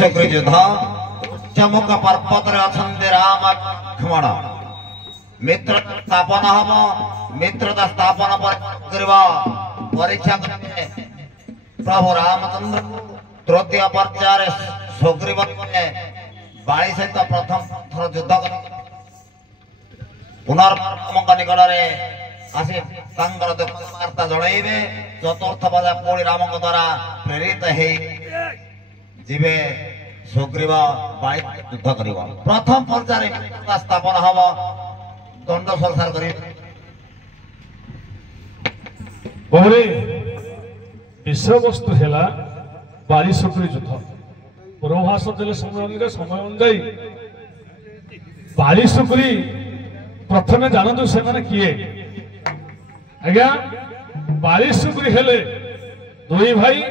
सुग्री युद्ध चमुक पर्वत राम लक्ष्मण मित्र स्थापन हम मित्रता स्थापन परीक्षा करेंगे प्रभु रामचंद्र तृतीय पर्याय सुग्रीव बाड़ी सहित प्रथम थर युद्ध पुनर्म निकट में आसी वार्ता जनइबे चतुर्थ पदा पुणी राम द्वारा प्रेरित जीवे सुग्रीव बाड़ी युद्ध कर प्रथम पर्याय स्थापन हम दंड संसार कर विषय वस्तु है बारी सुग्री युद्ध पूर्वभाष देले समय अनुजाई बारी सुग्री प्रथमे जानतु से माने किए आज्ञा बारी सुग्री हेले दुई भाई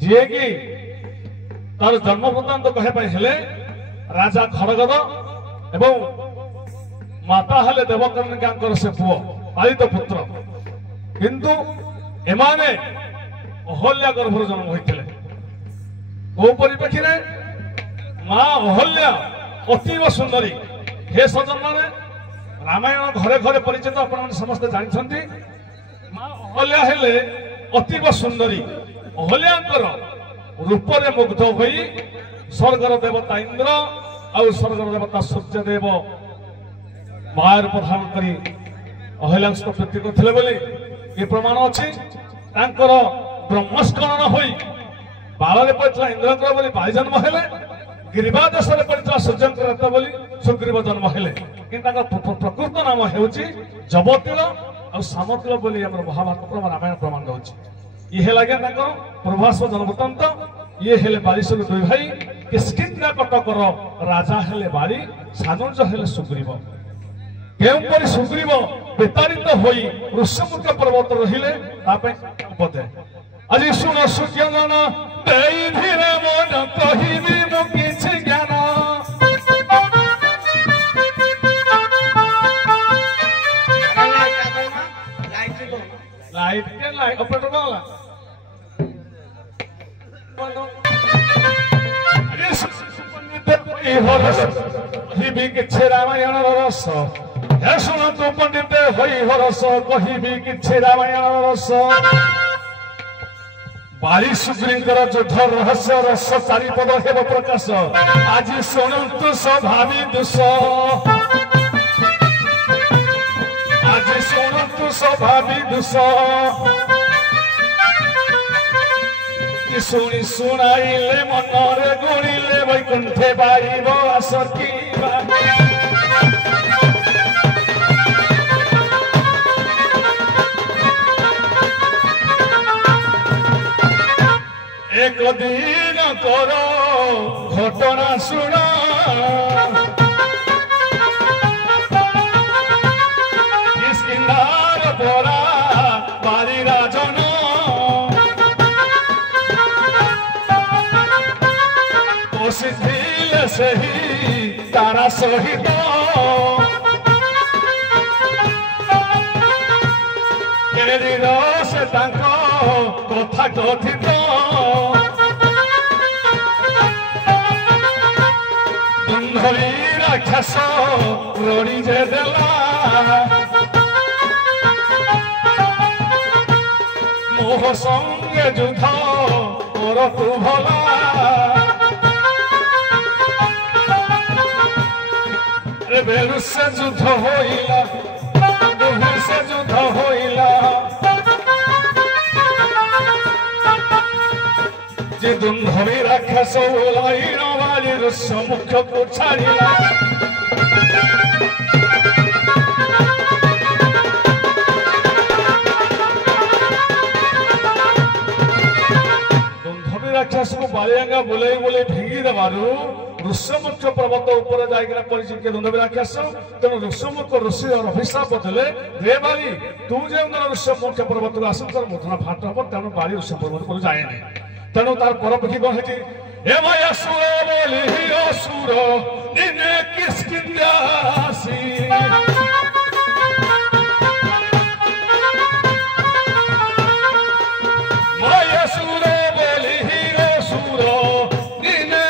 जी कि तार जन्म वृत्तांत कहवाई हेले राजा खरगद एवं माता हेले देवकन्या से पुओ पालित पुत्र किंतु एमाने अहल्या गर्भर जन्म होते को परिप्रेक्षी माँ अहल्या अतीव सुंदरी हे सजन माने रामायण घरे घरे परिचित अपन समस्त जानते माँ अहल्या हेले अतीव सुंदरी अहल्यांकर रूप रे मुग्ध होई स्वर्गर देवता इंद्र और स्वर्गर देवता सूर्यदेव मायर प्रधान करी अहल्या प्रीति करथिले बोली ये प्रमाण अच्छी ब्रह्मस्खलन होई बाଳରେ पड़ता इंद्रकर बोली बाली जन्म हेले गिरिबा देश में पड़ता सूर्यंकर रथ बोली सुग्रीव जन्म हेले प्रकृत नाम हेउची जबतिल और सामतिल बोली हमर महाभारत रामायण प्रमाण दउची ये लगे प्रभास जन्म वृत्तांत ये हेले बारिशर दुई भाई किष्किंधा कटकर राजा हेले बारी सानुज हेले सुग्रीव केउपरि सुग्रीव विताड़ित होई ऋषमुख पर्वत रहिले तापे उपदे আজি শুন সুজ্ঞান দেই ধীরে মন কহিবি মু কিছু জ্ঞান लाइट के लाइट ऑपरेटर वाला अरे पंडित ई हरस कहिबी किछि रामायण रस हे सुन तू पंडित होई हरस कहिबी किछि रामायण रस बारी सुग्रीकर युद्ध रहस्य रस चारिपद हेब प्रकाश आज शुणु स्वाभावी दुष आज शुणु स्वाभावी दुष शुणी शुणाइले मनरे गुणिले वैकुंठे बारिब आसकी एक दिन करो घटना सुना किष्किंधार परा बारी राजन बसिथिले सही तारा सहित से कथा कथित दुंधरी राक्षस रोड़ी जे देला मोह संगे युद्ध कर तू भला रे बेलु से युद्ध होइला से युद्ध होइला जे दुंधरी राक्षस ओलाइन वाली ऋषमुख को छाड़िला दुंधरी राक्षस को बालियांगा बोले बोले भिंगी देवारू ऋषमुख पर्वत ऊपर जाइकिना परिचित के दुंधरी राक्षस तेणु ऋषमुख ऋषि और अभिशाप देले रे बाली तू जे ऋषमुख पर्वत को आसन कर मुथना फाट हम तेणु बाली ऋषि पर्वत को जाए नहीं तेणु तार परपक्षी कौन है ए माया सुर बोली ही असुर दिने किष्किंधासी माया सुर बोली ही असुर दिने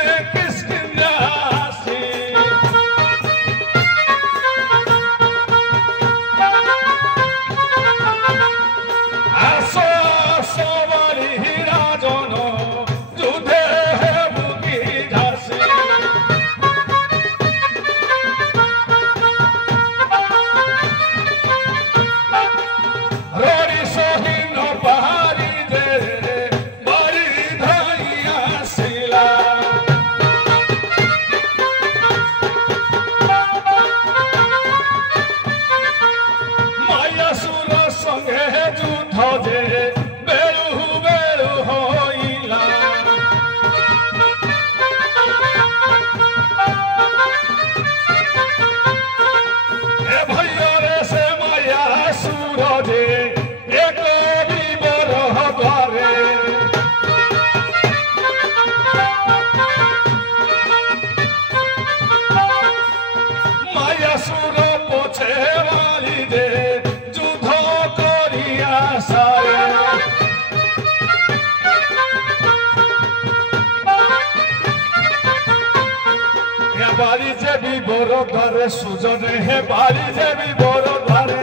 বড় দ্বারে সুজনে হে বাড়ি যাবি বড় দ্বারে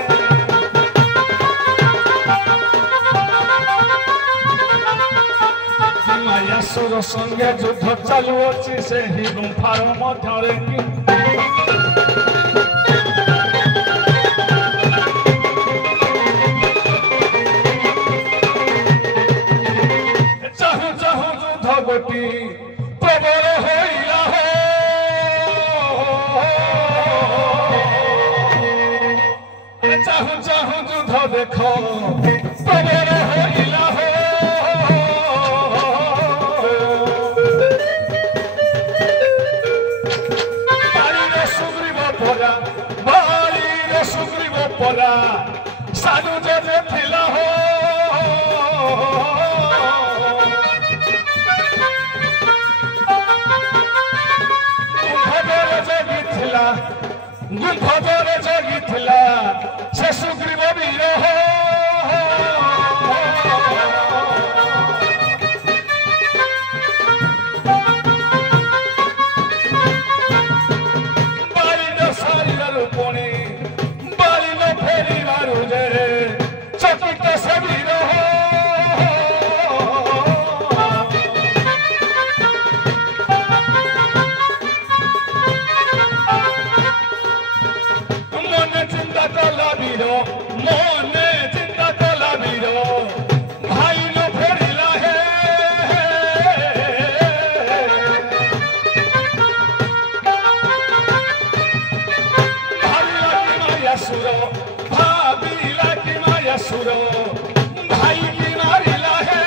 মায়াসুর সঙ্গে যুদ্ধ চালুଅଛି ସେହି ଗୁମ୍ଫାର ମଧ୍ୟରେ ଚାହୁଁ ଚାହୁଁ ଯୁଦ୍ଧ ଗୋଟି ପ୍ରବଳ ହୋଇଲା ଚାହୁଁ ଚାହୁଁ ଯୁଦ୍ଧ ଦେଖ ପ୍ରବଳ ହୋଇଲା ସୁଗ୍ରୀବ ପରା ସାନୁ ଯେ ଥିଲା ହୋ ଗୁମ୍ଫରେ ଜଗିଥିଲା ସେ ସୁଗ୍ରୀବ ବୀର ହୋ ବାରିନ ସାରିବାରୁ ପୁଣି ଭାବିଲା କି ମାୟାସୁର ଭାଇ କି ମାରିଲା ହେ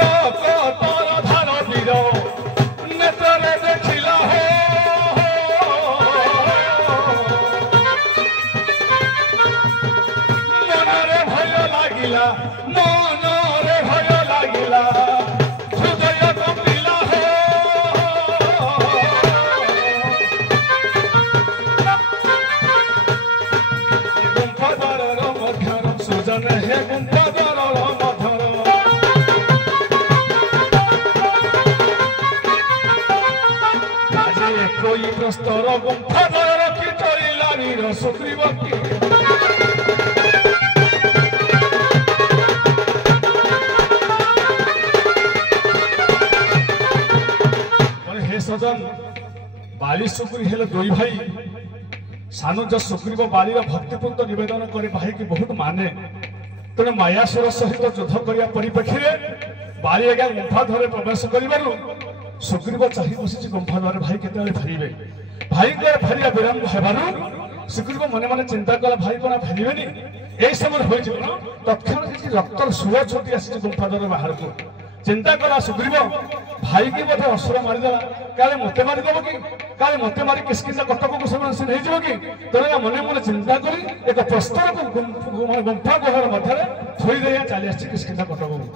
ରକତର ଧାର ବୀର ନେତ୍ରରେ ଦେଖିଲା ହେ ମନରେ ଭୟ ଲାଗିଲା ହୃଦୟ କମ୍ପିଲା ହେ ଗୁମ୍ଫାଦ୍ୱାରର ମଧ୍ୟର ସୁଜନ ହେ ଗୁମ୍ଫାଦ୍ୱାରର ମଧ୍ୟର ଆଜି ଏକୋଇ ପ୍ରସ୍ତର ଗୁମ୍ଫାଦ୍ୱାର କି ଚଳିଲା ବୀର ସୁଗ୍ରୀବ କି ସଜନ ବାଲି ସୁଗ୍ରୀ ହେଲେ ଦୁଇ ଭାଇ ସାନ ଯ ସୁଗ୍ରୀବ ବାଲିର ଭକ୍ତିପୂର୍ଣ୍ଣ ନିବେଦନ କରି ଭାଇକି ବହୁତ ମାନେ ତେଣୁ ମାୟାସୁର ସହିତ ଯୁଦ୍ଧ କରିବା ପରିପ୍ରେକ୍ଷୀରେ ବାଲି ଆଜ୍ଞା ଗୁମ୍ଫା ଧରେ ପ୍ରବେଶ କରିବାରୁ ସୁଗ୍ରୀବ ଚାହିଁ ବସିଛି ଗୁମ୍ଫା ଦ୍ୱାର ଭାଇ କେତେବେଳେ ଫେରିବେ ଭାଇଙ୍କର ଫେରିବା ବିଳମ୍ବ ହେବାରୁ ସୁଗ୍ରୀବ ମନେ ମନେ ଚିନ୍ତା କଲା ଭାଇ କଣ ଫେରିବେନି এই সময় হয়েছিল তৎক্ষণাৎ କିଛି ରକ୍ତର ସୁଅ ଛୁଟି ଆସିଛି ଗୁମ୍ଫା ଦ୍ୱାର ବାହାରକୁ ଚିନ୍ତା କଲା ସୁଗ୍ରୀବ ଭାଇକି ବୋଧେ ଅସୁର ମାରିଦେଲା କାଳେ ମତେ ମାରିଦେବ କି କାଳେ ମତେ ମାରି କିସ୍କିନ୍ଧା କଟକକୁ ସେମାନେ ସେ ନେଇଯିବ କି ତେଣୁ ମନେ ମନେ ଚିନ୍ତା କରି ଏକ ପ୍ରସ୍ତରକୁ ଗୁମ୍ଫା ଗୁହାର ମଧ୍ୟରେ ଥୋଇ ଦେଇ ଚାଲି ଆସିଛି କିସ୍କିନ୍ଧା କଟକକୁ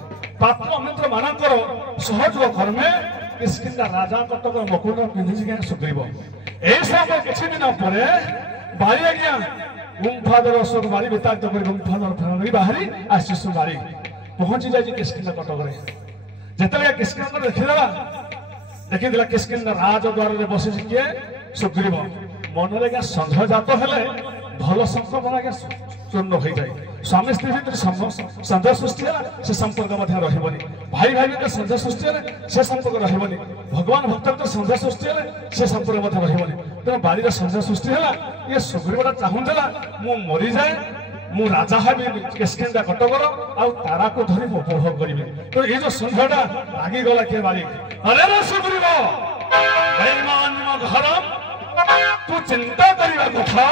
ପାପ ଅମିତ୍ର ମାନଙ୍କର ସହଯୋଗ କର୍ମେ କିସ୍କିନ୍ଧା ରାଜା କଟକର ମୁକୁଟ ପିନ୍ଧିଛି କାହିଁ ସୁଗ୍ରୀବ এই ସମୟ କିଛି ଦିନ ପରେ ବାରି ଆଜ୍ଞା ଗୁମ୍ଫା ଦ୍ୱାର ଅଶୋକ ବାରି ବିତାଡ଼ିତ କରି ଗୁମ୍ଫା ଦ୍ୱାର ଫେରି ବାହାରି ଆସିଛୁ ବାରି ପହଞ୍ଚି ଯାଇଛି କିସ୍କିନ୍ଧା କଟକରେ ଯେତେବେଳେ କିସ୍କିନ୍ଧା ଦେଖିଥିଲା କିସ୍କିନ୍ଧା ରାଜଦ୍ୱାରରେ ବସିଛି କିଏ ସୁଗ୍ରୀବ ମନରେ ଆଜ୍ଞା ସନ୍ଦେହ ଜାତ ହେଲେ ଭଲ ସମ୍ପର୍କ ଆଜ୍ଞା ଚୂର୍ଣ୍ଣ ହୋଇଯାଏ ସ୍ୱାମୀ ସ୍ତ୍ରୀ ଭିତରେ ସନ୍ଦେହ ସୃଷ୍ଟି ହେଲା ସେ ସମ୍ପର୍କ ମଧ୍ୟ ରହିବନି ଭାଇ ଭାଇ ଭିତରେ ସନ୍ଦେହ ସୃଷ୍ଟି ହେଲେ ସେ ସମ୍ପର୍କ ରହିବନି ଭଗବାନ ଭକ୍ତ ଭିତରେ ସନ୍ଦେହ ସୃଷ୍ଟି ହେଲେ ସେ ସମ୍ପର୍କ ମଧ୍ୟ ରହିବନି ତେଣୁ ବାଡ଼ିର ସନ୍ଦେହ ସୃଷ୍ଟି ହେଲା ଇଏ ସୁଗ୍ରୀବଟା ଚାହୁଁଥିଲା ମୁଁ ମରିଯାଏ ମୁଁ ରାଜା ହେବି କିସ୍କିନ୍ଧା କଟକର ଆଉ ତାରାକୁ ଧରି ମୁଁ ଉପଭୋଗ କରିବି ତ ଏଇ ଯୋଉ ସନ୍ଦେହଟା ଲାଗିଗଲା କିଏ ବାରି अरे रे सुग्रीव बेईमान धर्म तू चिंता करवा कथा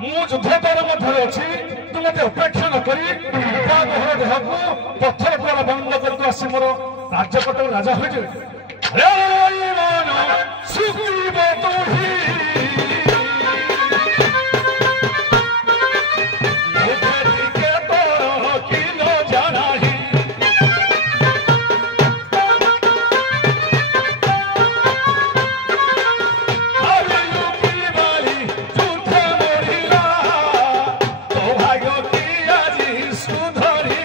मु युद्धद्वार मध्य अच्छी तू मत अपेक्षा न करी देह को पत्थर द्वारा बंद कर आसी मोर राज्यपट राजा हो सुग्रीव तू ही सुधरी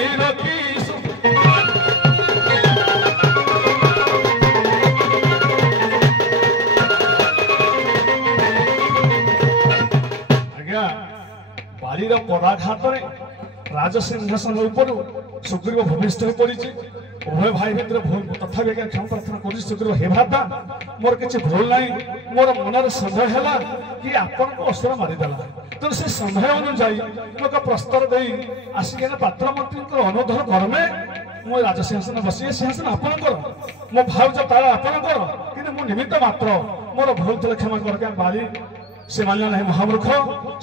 ବୀର କି ଆଜ୍ଞା ବାଲିର ପଦାଘାତରେ ରାଜସିଂହାସନ ଉପରୁ ସୁଗ୍ରୀବ ଭୂମିଷ୍ଠ ହୋଇ ପଡ଼ିଛି। ଉଭୟ ଭାଇ ଭିତରେ ଭୁଲ ତଥାପି ଆଜ୍ଞା କ୍ଷମା ପ୍ରାର୍ଥନା କରୁଛି ସୁଗ୍ରୀବ ହେ ଭ୍ରାତା ମୋର କିଛି ଭୁଲ ନାହିଁ ମୋର ମନରେ ସନ୍ଦେହ ହେଲା କି ଆପଣଙ୍କୁ ଅସୁର ମାରିଦେଲା ତେଣୁ ସେ ସନ୍ଦେହ ଅନୁଯାୟୀ ମୁଁ ଏକ ପ୍ରସ୍ତାବ ଦେଇ ଆସିକି ପାତ୍ର ମନ୍ତ୍ରୀଙ୍କର ଅନୁରୋଧ କର୍ମେ ମୁଁ ରାଜସିଂହାସନ ବସି ଏ ସିଂହାସନ ଆପଣଙ୍କର ମୋ ଭାଉଜ ତାର ଆପଣଙ୍କର କିନ୍ତୁ ମୁଁ ନିମିତ୍ତ ମାତ୍ର ମୋର ଭୁଲ ଥିଲେ କ୍ଷମା କରିକି ବାଲି ସେ ମାନିଲା ନାହିଁ ମହାମୂର୍ଖ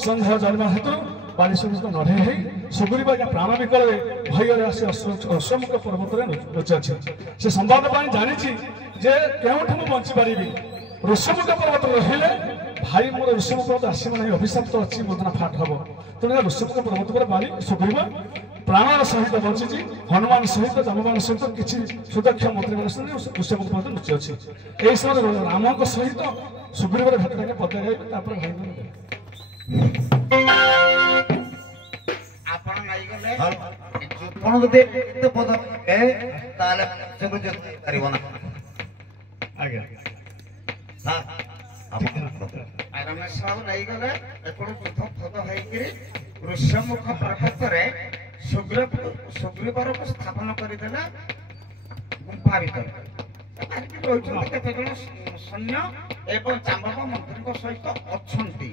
ସନ୍ଦେହ ଜନ୍ମ ହେତୁ ବାଲି ସମସ୍ତ ନଢ଼େଇ ହେଇ ସୁଗ୍ରୀବ ଆଜ୍ଞା ପ୍ରାଣ ବିକଳରେ ଭୟରେ ଆସି ଅଶ୍ୱମୁଖ ପର୍ବତରେ ଲୁଚି ଅଛି। ସେ ସମ୍ବାଦ ପାଇଁ ଜାଣିଛି ଯେ କେଉଁଠି ମୁଁ ବଞ୍ଚିପାରିବି ଋଷମୁଖ ପର୍ବତରେ ରହିଲେ ଭାଇ ମୋର ଋଷମୁଖ ପର୍ବତ ଆସିବ ନାହିଁ ଅଭିଶାପ୍ତ ଅଛି ମଦନା ଫାଟ ହବ ତେଣୁ ଋଷମୁଖ ପର୍ବତ ପରେ ବାଲି ସୁଗ୍ରୀବ ପ୍ରାଣର ସହିତ ବଞ୍ଚିଛି ହନୁମାନ ସହିତ ଜାମବାନ ସହିତ କିଛି ସୁଦକ୍ଷ ମନ୍ତ୍ରୀମାନେ ସହିତ ଋଷମୁଖ ପର୍ବତ ଲୁଚି ଅଛି। ଏହି ସମୟରେ ରାମଙ୍କ ସହିତ ସୁଗ୍ରୀବର ଭେଟଟାকে ପଦେ ଗାଇବେ ତାପରେ ଭାଇ ଆପଣ ନାଇଗଲେ ଆପଣ ଯଦି ଏତେ ପଦ ତାହେଲେ ସେକୁ କରିବ ନା ଆଜ୍ଞା ହଁ ଆପଣ ରମେଶ ବାବୁ ନେଇଗଲେ ଏପଟୁ ଯୁଦ୍ଧ ଫଦ ହେଇକିରି ଋଷ୍ୟମୁଖ ପର୍ବତରେ ସୁଗ୍ରୀବରକୁ ସ୍ଥାପନ କରିଦେଲେ ଗୁମ୍ଫା ଭିତରେ ରହିଛନ୍ତି କେତେ ଜଣ ସୈନ୍ୟ ଏବଂ ଜାମ୍ବବ ମନ୍ତ୍ରୀଙ୍କ ସହିତ ଅଛନ୍ତି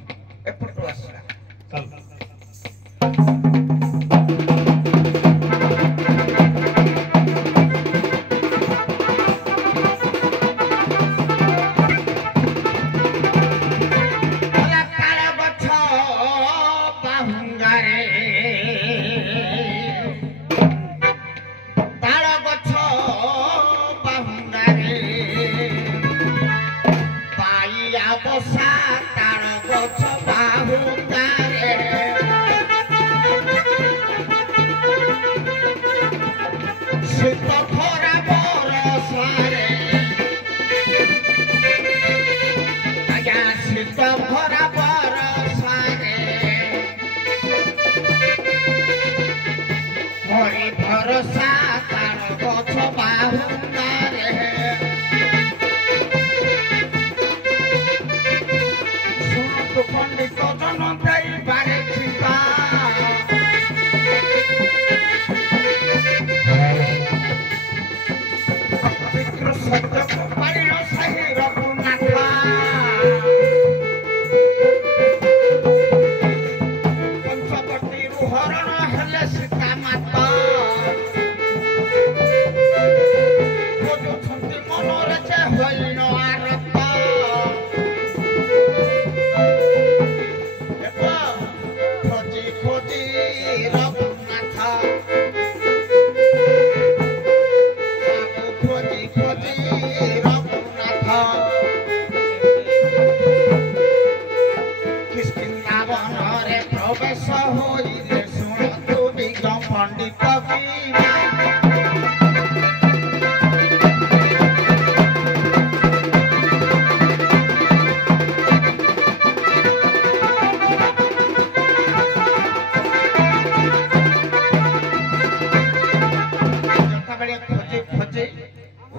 ଏପଟୁ ଆସିଲା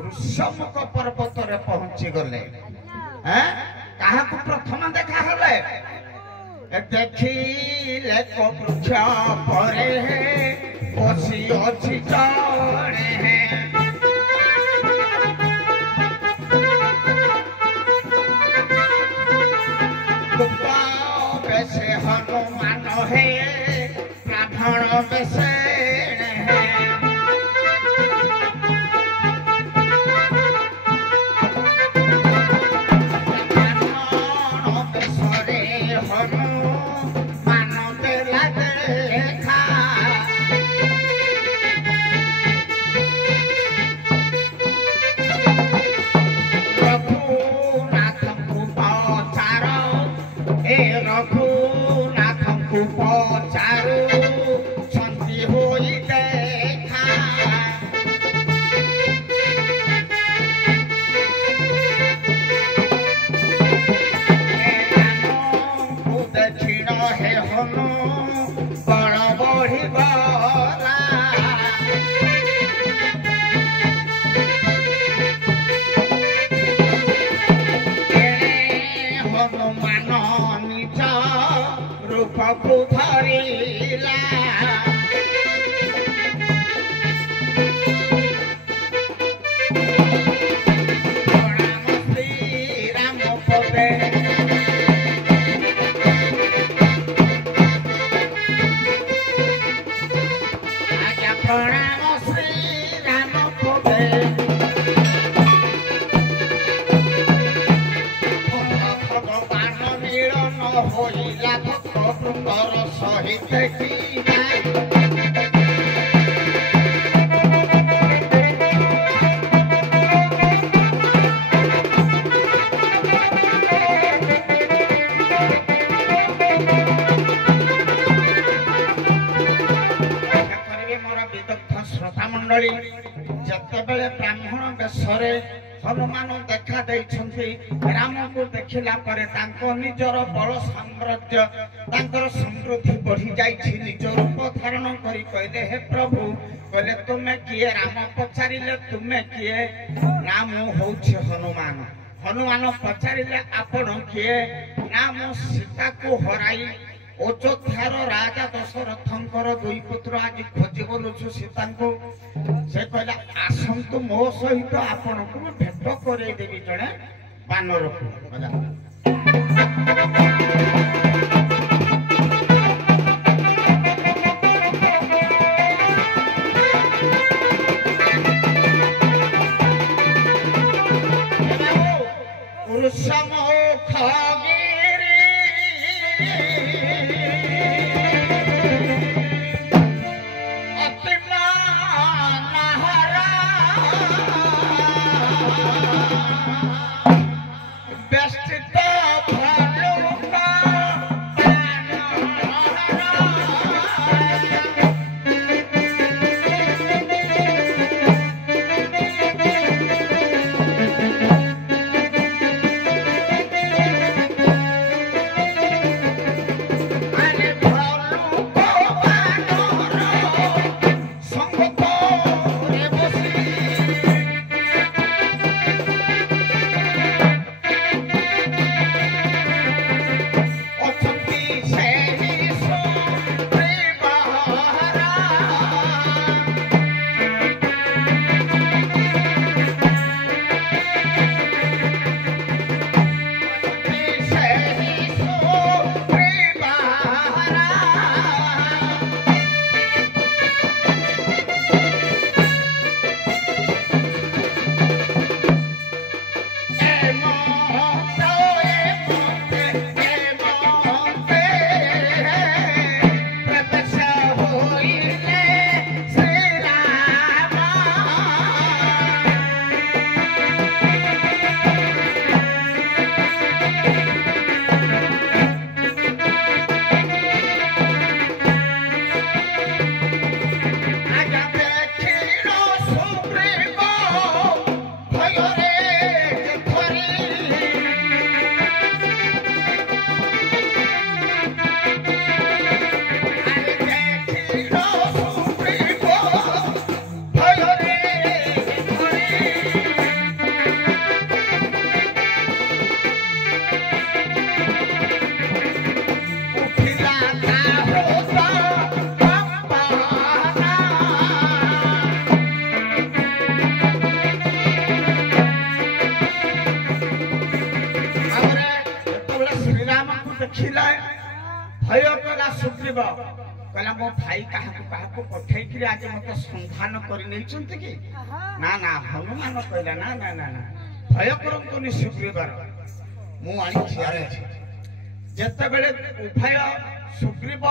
ଋଷ୍ୟମୁଖ ପର୍ବତରେ ପହଞ୍ଚି ଗଲେ କାହାକୁ ପ୍ରଥମ ଦେଖା ହେଲେ ଦେଖିଲେ ବୃକ୍ଷ ପରେ ବସି ଅଛି ଜଣେ ବେଶେ ହନୁମାନ ହେ ବ୍ରାହ୍ମଣ ବେଶେ Raghunathଙ୍କୁ ପଚାରୁ ଛନ୍ତି निज रूपको धरिला सहित श्रोता मंडली जितेबले ब्राह्मण बेशरे हनुमान देखा देइछन्ति राम को देखिला परे तांको निजर बल साम्राज्य तांकर समृद्धि बढ़ी जाइछि निज रूप धारण करी कहले हे प्रभु कहले तुमे किए राम पचारिले तुमे किए नाम होछि हनुमान हनुमान पचारिले आपण किए नाम सीता को हराई अयोध्यार राजा दशरथंकर दुई पुत्र आज खोजी बोलुछु सीता को से कहला आसंतु मो सहित आपण को भेट करे देवी जणे बानर को सुग्रीव कहला मो भाई काहाको पठै कि आज मत संधान करि नै छन्ति कि ना ना हनुमान कहला ना ना ना ना भय करंतुनि सुग्रीव मु आनी छियारे जत्ते बेले उभय सुग्रीव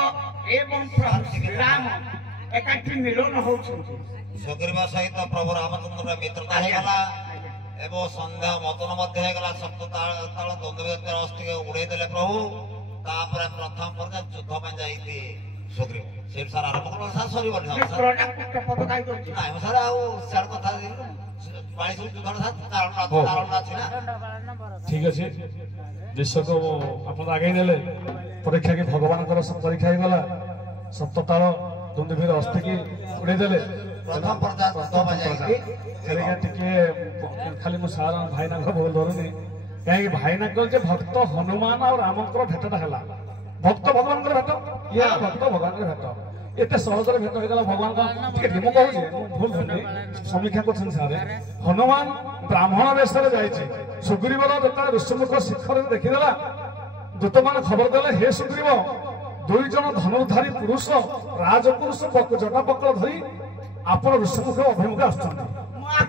एवं प्रभु श्री राम एकाठी मिलन होछन्ति सुग्रीव सहित प्रभु रामचंद्र मित्रता हेगला एवं संध्या मतन मध्य हेगला सप्त ताल द्वंद्व अस्थि उड़े देले प्रभु तापर प्रथम पर्याय युद्ध में जाईती सुग्रीव से सारा आरंभ कर सा सरी बन प्रोडक्ट पुट पद काई दउछि ना हम सारा आउ सार कथा 22 युद्ध साथ कारण ना छिना ठीक अछि दृश्य को अपन आगे नेले परीक्षा के भगवान कर परीक्षा ही गला सप्तताल द्वंद्वीर अस्थि की उड़े देले प्रथम पर्याय युद्ध में जाईती खाली टिके खाली मु सारा भाई ना बोल धरनी कहीं भाईना कहते भक्त हनुमान और रामकर भेटटा है भक्त भगवान भेट ये भक्त भगवान भेट एत सहज भेट होगा भगवान मुझे भूल धरनी समीक्षा कर हनुमान ब्राह्मण वेश जाइए सुग्रीवर जो ऋषिमुख शिखर देखीदेला दूत मैंने खबर देले हे सुग्रीव 2 जन धनुर्धारी पुरुष राजपुरुष जटा पकड़ धरी आप ऋषिमुख अभिमुखे आसुच्च ମୁଁ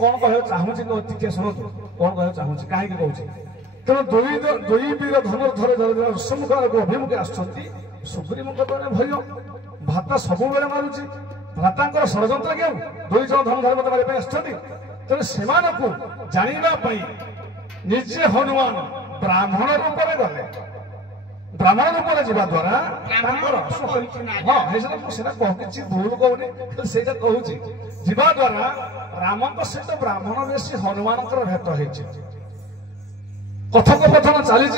କଣ କହିବାକୁ ଚାହୁଁଛି ଟିକେ ଶୁଣନ୍ତୁ କଣ କହିବାକୁ ଚାହୁଁଛି କାହିଁକି କହୁଛି ତେଣୁ ଦୁଇ ବୀର ଧନୁର୍ଦ୍ଧର ଋଷିମୁଖ ଅଭିମୁଖେ ଆସୁଛନ୍ତି ସୁଗ୍ରୀବଙ୍କ ଦ୍ୱାରା ଭୟ ଭ୍ରାତା ସବୁବେଳେ ମାରୁଛି ଭ୍ରାତାଙ୍କର ଷଡ଼ଯନ୍ତ୍ର କେଉଁ 2 ଜଣ ଧନୁର୍ଦ୍ଧର ମତେ ମାରିବା ପାଇଁ ଆସିଛନ୍ତି ତେଣୁ ସେମାନଙ୍କୁ ଜାଣିବା ପାଇଁ ନିଜେ ହନୁମାନ ବ୍ରାହ୍ମଣ ରୂପରେ ଗଲେ ब्राह्मण रूप जावा द्वारा कहूँ भूल कहूनी कहूँ जीवा द्वारा राम सहित ब्राह्मण बेशी हनुमान भेट हो कथोपकथन चली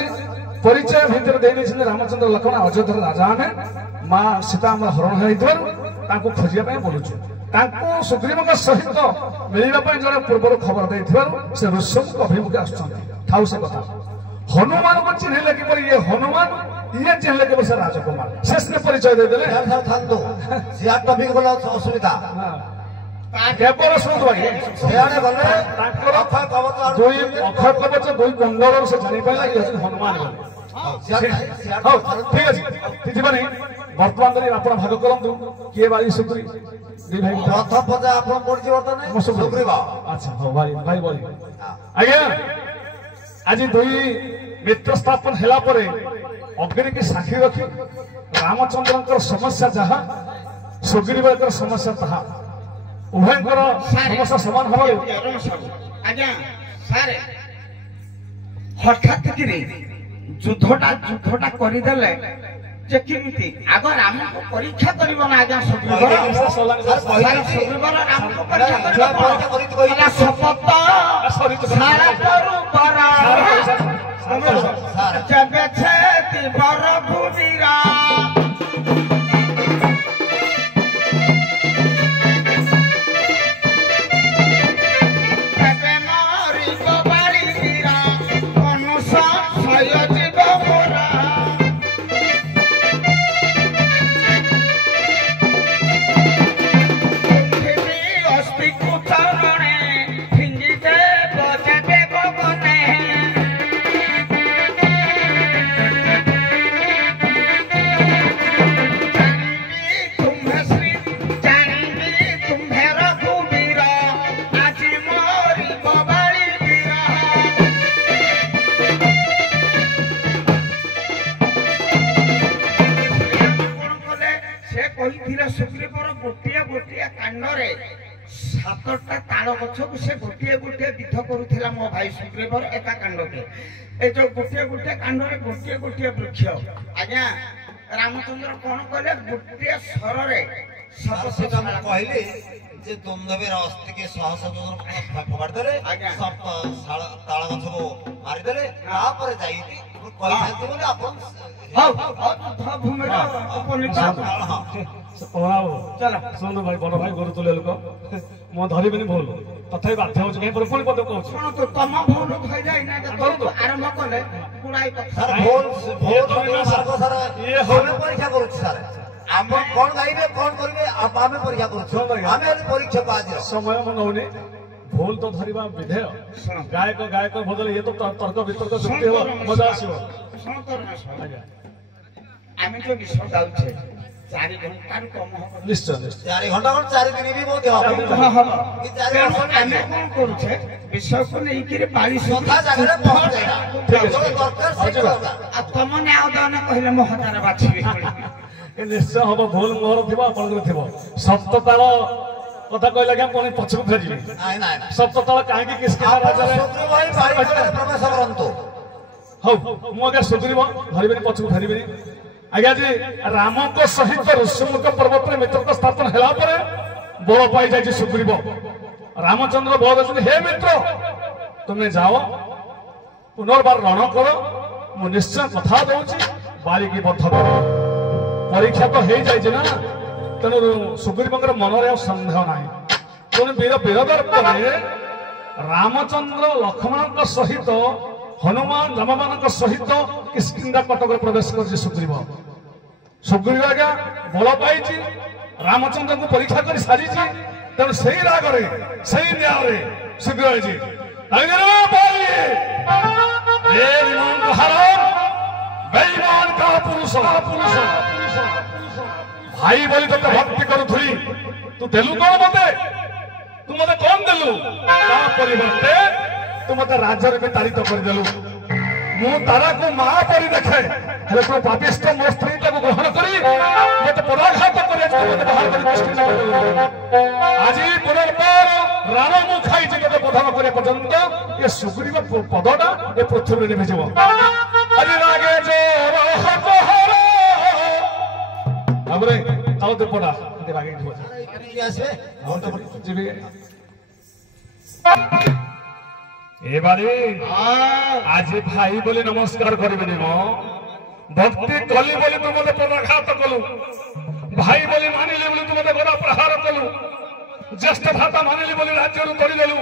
परिचय भितर रामचंद्र लक्ष्मण अयोध्या राजा आने माँ सीता हरण हो खोजा बोलुचु सुग्रीव सहित मिलने जड़े पूर्व खबर दे ऋषिमुख अभिमुखे आसु से कथा हनुमान को चिन्हले कि ये हनुमान ये चिन्हले कि से राजकुमार शेष ने परिचय दे देले सिया टॉपिक बोला असुविधा केवल सुन भाई सियाने गले अखय कवच दुई मंगल से जानि पाइला ये हनुमान ठीक अछि तिथिबानी वर्तमान दिन आपण भाग करंतु के बारी सुग्री दी भाई प्रथम पदा आपण पड़छि वर्तमान सुग्रीव अच्छा हो भाई भाई बोली आज्ञा आज 2 मित्र स्थापन हेला परे अग्नि की साक्षी रखी रामचंद्र समस्या जहा सुग्रीव समस्या तहा उभयंकर समस्या समान हो आज्ञा सारे हठात कि युद्धटा करदेले जे किमिति आग राम को परीक्षा करिवो ना आज्ञा सुग्रीव राम को परीक्षा करिवो शपथ सारा करू परा जब छेति बर भूमिरा तबे मारी बाड़ी गिरा अनुसा सय जीव मोरा अस्थि कुचरणे फिंगी दे बजाबे गगने सुग्रीवर गोटे गोटे कांडरे 7टा ताल गछ को से गोटे गोटे विध करुथिला मो भाई सुग्रीवर एका कांडके ए जो गोटे गोटे कांडरे गोटे गोटे वृक्ष आज्ञा रामचंद्र कोन कहले गोटे सररे सबसे हम कहले जे दुंदबेर अस्थि के सहस फबाड़ देले सब ताल गछ को मारी देले तापर जाई कहि थाते बोले अपन भूमिरा उपनीत चलो सुन भाई बड़ भाई गोरु तुले लोक मो धरिबेनी भूल तथापि बाध्य हो कहीं पर पुणी पद कहूँ सुन तो तम भूल थई जाई ना आरंभ कले गुड़ाई सर भूल सर ये होने परीक्षा करू सर आपण कोन गाइबे कोन करबे आमे परीक्षा करू आमे परीक्षा को आज समय मन होने भूल तो धरिबा विधेय गायक बदल ये तो तर्क वितर्क जुक्ति हो मजा आसीबो सुन तो ना आमे जो विषय गाउछे 4 घंटा कम हो निश्चय 4 घंटा 4 दिन भी बहुत हो आमे कोन करूछे विषय को नहीं कि बाली सथा जगह पहुंच जाएगा दरकार से होगा आ तमने आ दान कहले महतार बाछी निश्चय हम भूल मोहर थिबा अपन थिबो सप्तताल कथा कहला क्या पुणी पछकु फेरिबे नाही नाही सप्तताल काहे किसके राजा रे सुग्रीव भाई बाड़ी प्रवेश करंतो हो मो आगे सुग्रीव धरिबेनी पछकु फेरिबेनी आज्ञा जी राम को सहित ऋषिमुख पर्वत में मित्रता स्थापन हेला परे बल पाई जाय सुग्रीव रामचंद्र बोल दे हे मित्र तुमने जाओ पुनर्बार रण करो मु निश्चय कथा दउची बालिकी बद्ध करो परीक्षा तो हो जाए ना तेणु सुग्रीव मन संदेह ना तेणु वीर वीरदर ରାମଚନ୍ଦ୍ର ଲକ୍ଷ୍ମଣଙ୍କ ସହିତ ହନୁମାନ ରାମମାନଙ୍କ ସହିତ କିସ୍କିନ୍ଧା କଟକରେ ପ୍ରବେଶ କରିଛି ସୁଗ୍ରୀବ। ସୁଗ୍ରୀବ ଆଜ୍ଞା ବଳ ପାଇଛି, ରାମଚନ୍ଦ୍ରଙ୍କୁ ପରୀକ୍ଷା କରି ସାରିଛି। ତେଣୁ ସେଇ ରାଗରେ ସେଇ ନ୍ୟାୟରେ ସୁଗ୍ରୀବ ହେଇଛି ବେଇମାନ କାହା ପୁରୁଷ ଭାଇ ବୋଲି ତତେ ଭକ୍ତି କରୁଥିଲି, ତୁ ଦେଲୁ କଣ ମତେ? ତୁ ମତେ କଣ ଦେଲୁ? ତା ପରିବର୍ତ୍ତେ ତୁ ମତେ ରାଜ୍ୟରେ ବିତାଡ଼ିତ କରିଦେଲୁ। ମୁଁ ତାରାକୁ ମା ପରି ଦେଖେ, ହେଲେ ତୁ ପାପିଷ୍ଠ ମୋ ସ୍ତ୍ରୀଟାକୁ ଗ୍ରହଣ କରି ମତେ ପଦାଘାତ କରି ମତେ ବାହାର କରି ଆଜି ପୁନର୍ବାର ରାଣ ମୁଁ ଖାଇଛି ତତେ ପ୍ରଧାନ କରିବା ପର୍ଯ୍ୟନ୍ତ ଏ ସୁଗ୍ରୀବ ପଦଟା ଏ ପୃଥିବୀରେ ନିଭିଯିବ। ଆଜି ରାଗେ ତାପରେ ତାଉ ଦେବଟା ରାଗେଇ ଯିବ এবারে আজ ভাই বলে নমস্কার করবেনি ম ভক্তি কলি বলে তোমাদের পদাঘাত কলু, ভাই বলে মানিলে বলে তোমাদের গলা প্রহার কলু, জ্যেষ্ঠ ভাতা মানিলি বলে রাজ্যରୁ କରିଦେଲୁ,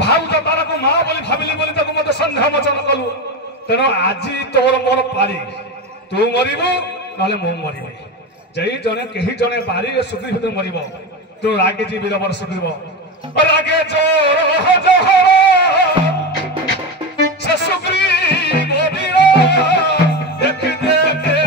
ଭାଉଜ ତାରାକୁ ମା ବୋଲି ଭାବିଲି ବୋଲି ତାକୁ ମତେ ସନ୍ଦେହ ମୋଚନ କଲୁ। ତେଣୁ ଆଜି ତୋର ମୋର ପାଳି, ତୁ ମରିବୁ ନହେଲେ ମୁଁ ମରିବି। যেই জনে কেহি জনে বাড়ি সুগ্রীব ভিতরে মরিব। তো রাগেছি বীরবর সুগ্রীব রাগে জোর সে সুগ্রীব বীর দেখি দেখে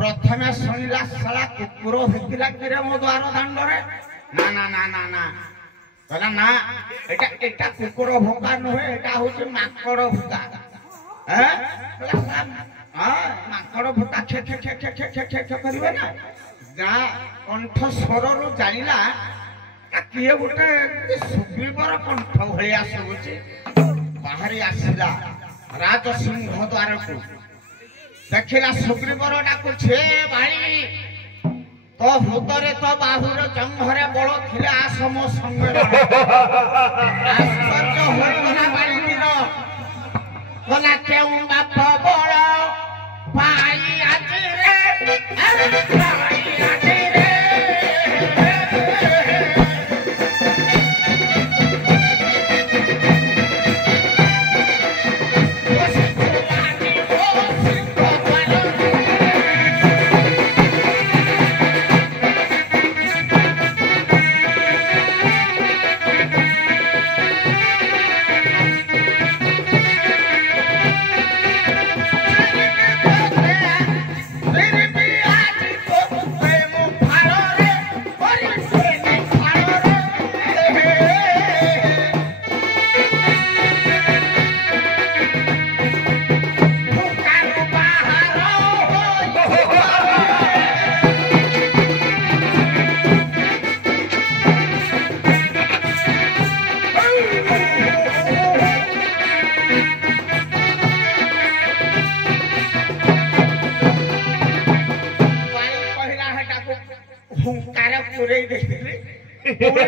प्रथमे शुणिला साला कुकुर भेटिला किरे मो द्वार दांडरे ना ना ना ना ना कहला ना एटा एटा कुकुर भोका नहे एटा होची माकड़ भोका हैं हां माकड़ भोका खे खे खे खे खे खे खे करिवे ना जा कंठ स्वर रु जानिला किए गोटे सुग्रीवर कंठ भलिया सुबुची बाहरी आसिला राज सिंह द्वार को देखिला सुग्रीवर डाकुछे भाई तो भूतरे तो बाहुर जंघरे बळ थिले आसम संगे आश्चर्य होइला बालीर कोना केउ बाप बळ भाई आजी रे भाई आजी रे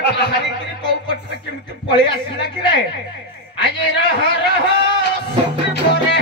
ବାହାରିକିରି କୋଉ ପଟରେ କେମିତି ପଳେଇ ଆସିଲା କି ରେ ଆଜି ରହ ରହ ସୁଗ୍ରୀବରେ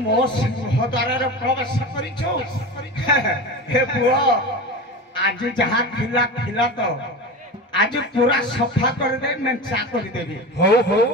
ମୋ ସିଂହଦ୍ୱାରରେ ପ୍ରବେଶ କରିଛୁ ହେ ପୁଅ ଆଜି ଯାହା ଥିଲା ଥିଲା ତ ଆଜି ପୁରା ସଫା କରିଦେବି ମେଞ୍ଚା କରିଦେବି ହଉ ହଉ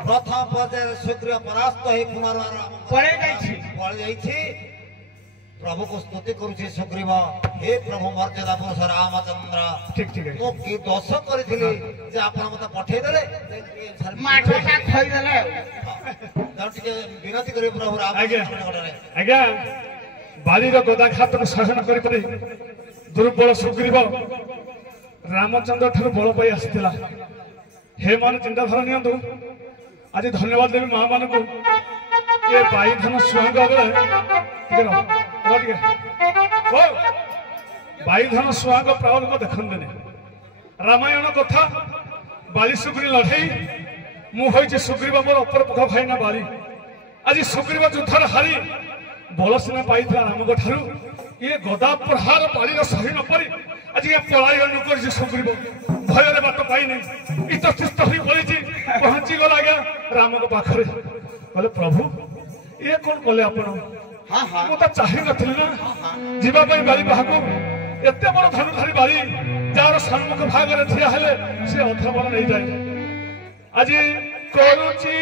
प्रथम पर्यायर सुग्रीव परास्त हो पुनर्बार पड़े प्रभु को स्तुति करुछि सुग्रीव हे प्रभु मर्यादा पुरुष रामचंद्र ठीक ठीक मो की दोष करिथिली जे आपण मते पठेई देले माठा खई देले टिके विनती करी प्रभु रामचंद्र आज्ञा बालीर गदा घातक शासन करि परि दुर्बल सुग्रीव रामचंद्र ठार बल पाई आसिथिला हे मान चिंताधारा नियंतु आज धन्यवाद देवी माँ मान को ये बाई धन सुहाग बाई धन सुहाग प्रावल को देखते रामायण कथा बाली सुग्री लड़े मुझे सुग्रीव मोर अपर पक्ष भाई ना बाली आज सुग्रीव युद्ध हारी बल सीना पाई राम ठार ये गदा प्रहार बाली सही नपरी आज ये पलायन कर सुग्रीव भय बाट पाई इतस्त हो पहुंची गला आज्ञा राम को पाखरे बोले प्रभु ये कौन कले आप तो चाही नी ना जावाई बाली बाहू एत बड़ धनुधारी बाली जार सम्मुख भाग में ठिया हेले से अधा बल नहीं जाए आज करुची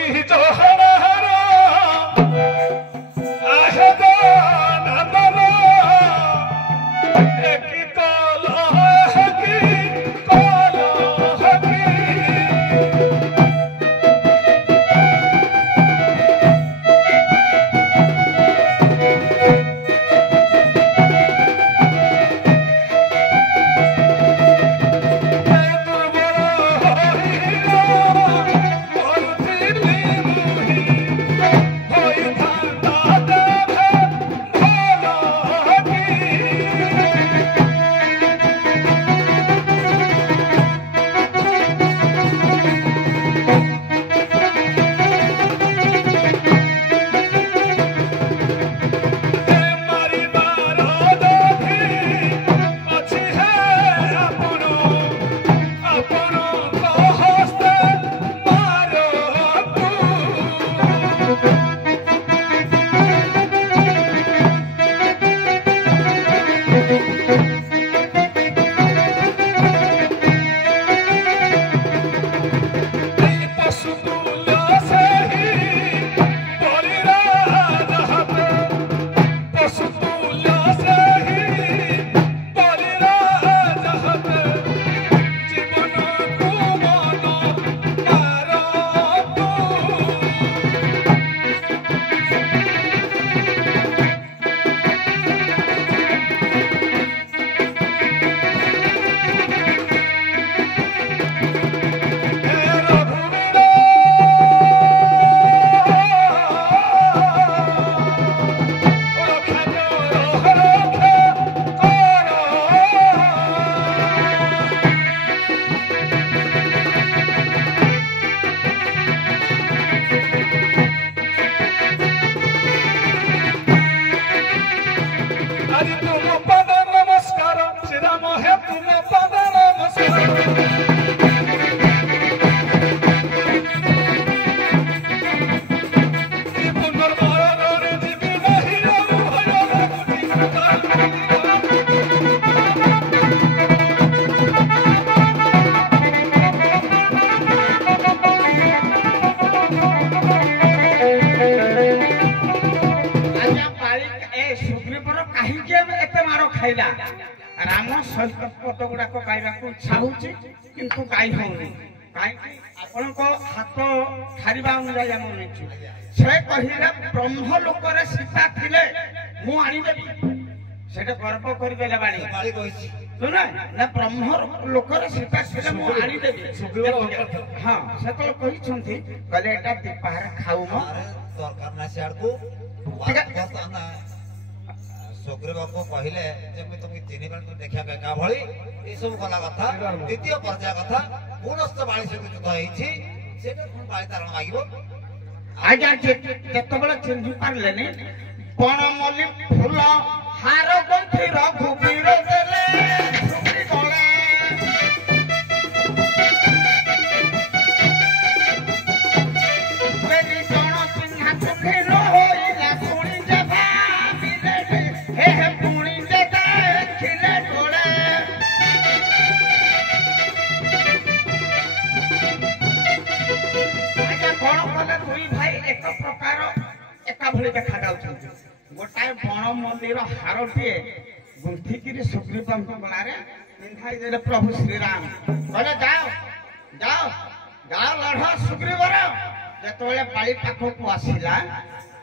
ଖାଇଲା ରାମ ସହିତ ପଦ ଗୁଡାକ ଗାଇବାକୁ ଇଚ୍ଛା ହଉଛି କିନ୍ତୁ ଗାଇ ହଉନି କାହିଁକି ଆପଣଙ୍କ ହାତ ଠାରିବା ଅନୁଯାୟୀ ଆମେ ନେଇଛୁ ସେ କହିଲେ ବ୍ରହ୍ମ ଲୋକରେ ସୀତା ଥିଲେ ମୁଁ ଆଣିଦେବି ସେଟା ଗର୍ବ କରିଦେଲେ ବାଣୀ ବାଳି କହିଛି ଶୁଣ ନା ବ୍ରହ୍ମ ଲୋକରେ ସୀତା ଥିଲେ ମୁଁ ଆଣିଦେବି ହଁ ସେତେବେଳେ କହିଛନ୍ତି କହିଲେ ଏଟା ଦୀପାରେ ଖାଉ ମ ଆରେ ଦରକାର ନା ସିଆଡକୁ ସୁଗ୍ରୀବଙ୍କୁ କହିଲେ ଯେମିତି ତମେ ତିନି ବେଳେ ଦେଖିବାକୁ ଏକା ଭଳି ଏସବୁ ଗଲା କଥା ଦ୍ୱିତୀୟ ପର୍ଯ୍ୟାୟ କଥା ପୁନଶ୍ଚ ବାଳି ସହିତ ଯୁଦ୍ଧ ହେଇଛି ସେଟା ପୁଣି ବାଳି ତାରଣ ମାଗିବ ଆଜ୍ଞା ଯେତେବେଳେ ଚିହ୍ନି ପାରିଲେନି ବଣମଲ୍ଲି ଫୁଲ ହାର ଗଣ୍ଠି ରଘୁବୀର ଦେଲେ ଶୁଣି ଗଲେ ବେଲି ଜଣ ଚିହ୍ନା ଚୁଖି ନ ହୋଇଲା ଶୁଣି ଯେ ଭାବିଲେ ହେ ହେ ପୁଣି ଯେ ଦେଖିଲେ ଡୋଳେ ଆଜ୍ଞା କଣ କଲେ ଦୁଇ ଭାଇ ଏକ ପ୍ରକାର ଏକା ଭଳି ଦେଖାଯାଉଛନ୍ତି ଗୋଟାଏ ବଣ ମନ୍ଦିର ହାରଟିଏ ଗୁନ୍ଥିକିରି ସୁଗ୍ରୀବଙ୍କ ଗଳାରେ ପିନ୍ଧାଇ ଦେଲେ ପ୍ରଭୁ ଶ୍ରୀରାମ କହିଲେ ଯାଅ ଯାଅ ଯାଅ ଲଢ ସୁଗ୍ରୀବର ଯେତେବେଳେ ବାଳି ପାଖକୁ ଆସିଲା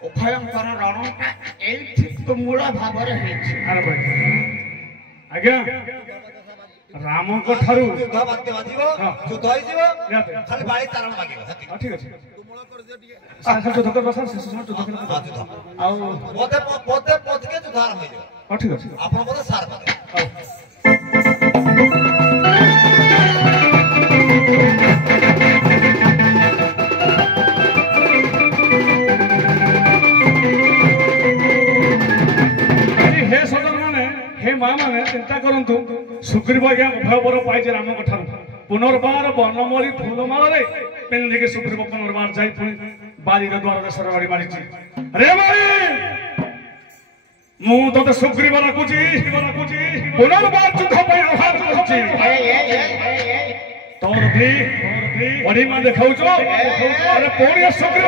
ଉଭୟଙ୍କର ରଣଟା ଏଇଠି ତୁମୂଳ ଭାବରେ ହେଇଛି ଆଜ୍ଞା ରାମଙ୍କ ଠାରୁ ଯୁଦ୍ଧ ବାଦ୍ୟ ବାଜିବ ଯୁଦ୍ଧ ହେଇଯିବ ଖାଲି ବାଳି ତାରଣ ମାଗିବ ଠିକ ଅଛି ଯୁଦ୍ଧ କରିବା ଶେଷ ସମୟ ଯୁଦ୍ଧ କରିବା ଯୁଦ୍ଧ ଆଉ ପଦେ ପଦେ ପଦକେ ଯୁଦ୍ଧ ଆରମ୍ଭ ହେଇଯିବ ଠିକ ଅଛି ଆପଣ ବୋଧେ ସାର ପଦେ हे सदन माने हे माँ माने चिंता करंतु सुग्रीव आज्ञा उभयवर पाइजे रामक ठारू पुनर्बार बनमली फूलमाଳରେ ପିନ୍ଧିକି ସୁଗ୍ରୀବ ପୁନର୍ବାର ଯାଇ ପୁଣି ବାରିର ଦ୍ୱାର ଦେଶରେ ବାଡ଼ି ମାରିଛି ରେ ବାରି ମୁଁ ତତେ ସୁଗ୍ରୀବ ଡାକୁଛି ପୁନର୍ବାର ଯୁଦ୍ଧ ପାଇଁ ଆହ୍ୱାନ କରୁଛି ତୋର ବି ବଢିମା ଦେଖାଉଛ ଆରେ ପୁଣି ସୁଗ୍ରୀବ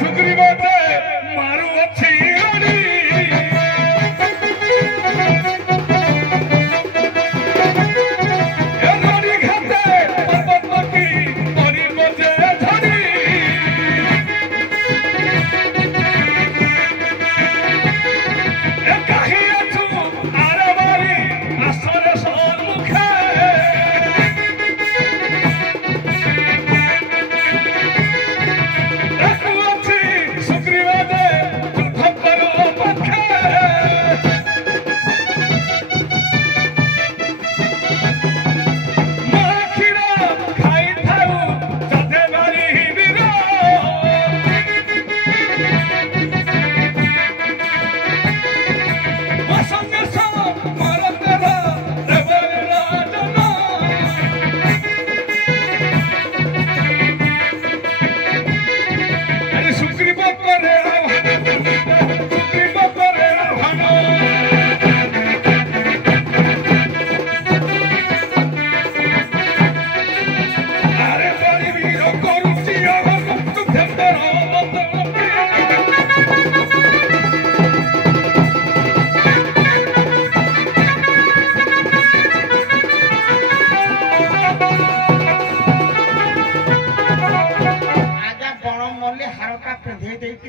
ସୁଗ୍ରୀବ ମାରୁଅଛି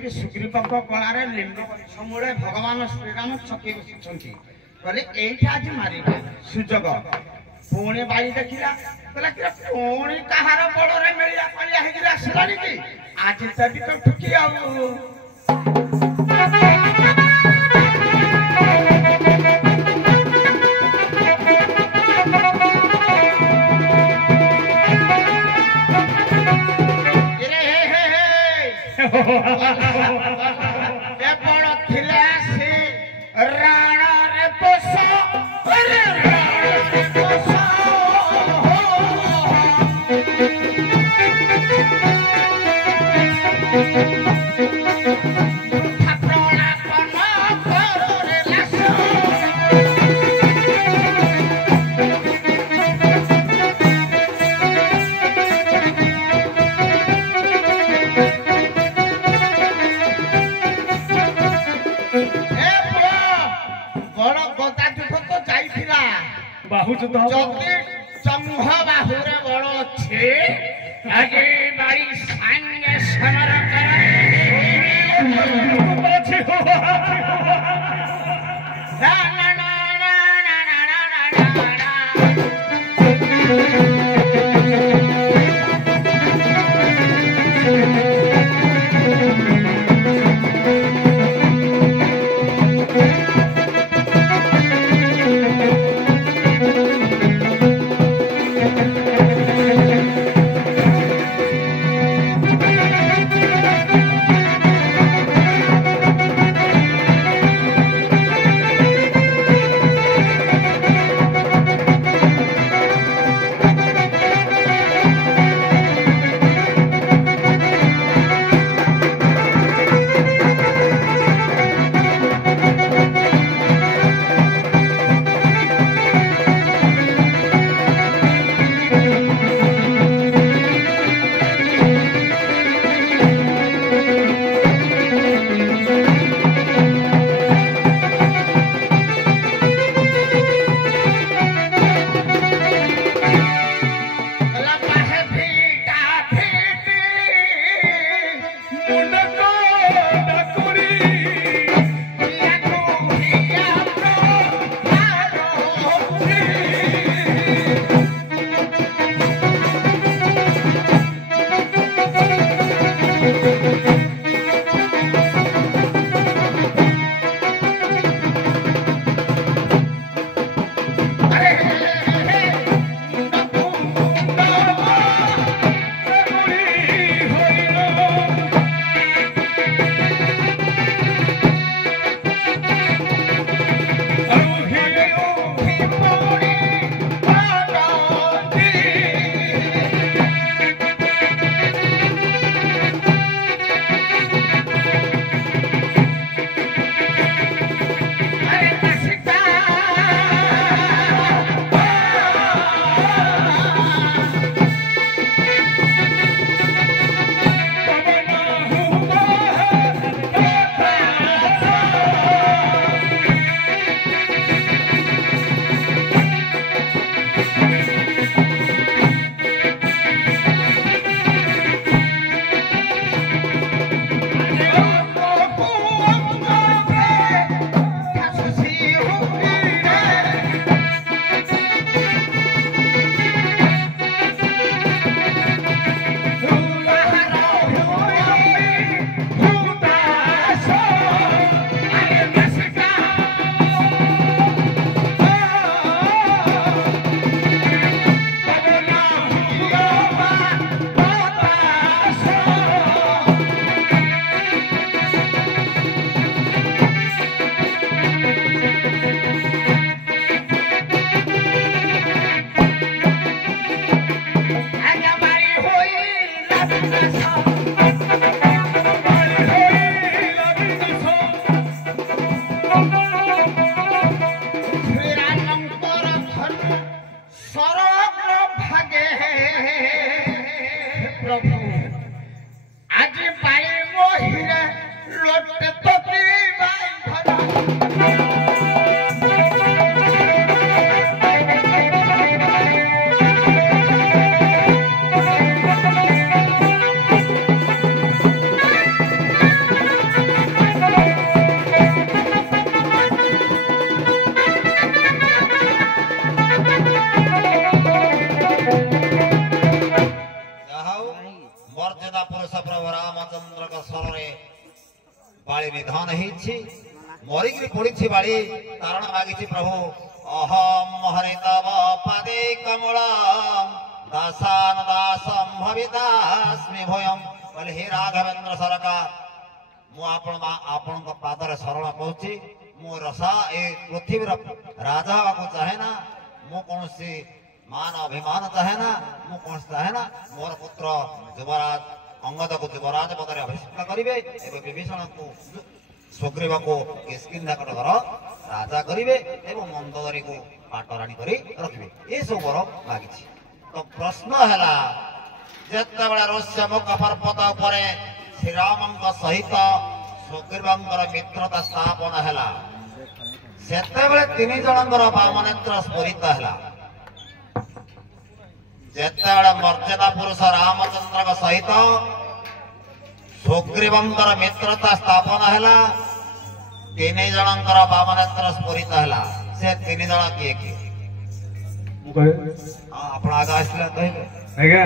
ସୁଗ୍ରୀବଙ୍କ ଗଳାରେ ଲିମ୍ବ ସମୂଳେ ଭଗବାନ ଶ୍ରୀରାମ ଛକି ବସିଛନ୍ତି କହିଲେ ଏଇଟା ଆଜି ମାରିବେ ସୁଯୋଗ ପୁଣି ବାଳି ଦେଖିଲା କହିଲା କି ପୁଣି କାହାର ବଳରେ ମେଳିଆ ପାଳିଆ ହେଇକି ଆସିଲାନି କି ଆଜି ତ ବି ତ ଠୁକି ଆଉ ବଡ଼ ଥିଲେ ଆସି ରାଣରେ ପୋଷ ଭାବୁଛୁ ତ ହବ। ଯଦି ଚମ୍ଭ ବାହୁରେ ବଳ ଅଛି ଆଜି ବାଡ଼ି ସାଙ୍ଗେ ସମର କର। निधन मरिक पड़ी बाड़ी कारण मागी प्रभु अहम हरे तव पदे कमला दासान दासम भविदास्मि भयम बोले हे राघवेंद्र सरकार मु पादर शरण पहुँची मु रसा ए पृथ्वी राजा हवा चाहे ना मु कौन मान अभिमान चाहे ना मु कौन चाहे ना मोर पुत्र युवराज अंगद को युवराज पदरे अभिषेक करेंगे विभीषण को सुग्रीव को किष्किंधा घर राजा करेंगे मंदोदरी को पाटराणी कर रखिए ये सब वर मागी तो प्रश्न है जिते ऋष्यमुख पर्वत उपर श्रीराम सहित सुग्रीव मित्रता स्थापन है से तीन जनकर वाम नेत्र स्फुरित है ଯେତେବେଳେ ମର୍ଯ୍ୟାଦା ପୁରୁଷ ରାମଚନ୍ଦ୍ରଙ୍କ ସହିତ ସୁଗ୍ରୀବଙ୍କର ମିତ୍ରତା ସ୍ଥାପନ ହେଲା, ତିନି ଜଣଙ୍କର ବାମନେତ୍ର ସ୍ଫୁରିତ ହେଲା। ସେ ତିନି ଜଣ କିଏ କିଏ? ମୁଁ କହିବି ଆପଣ ଆଗ ଆସିଲେ କହିବେ। ଆଜ୍ଞା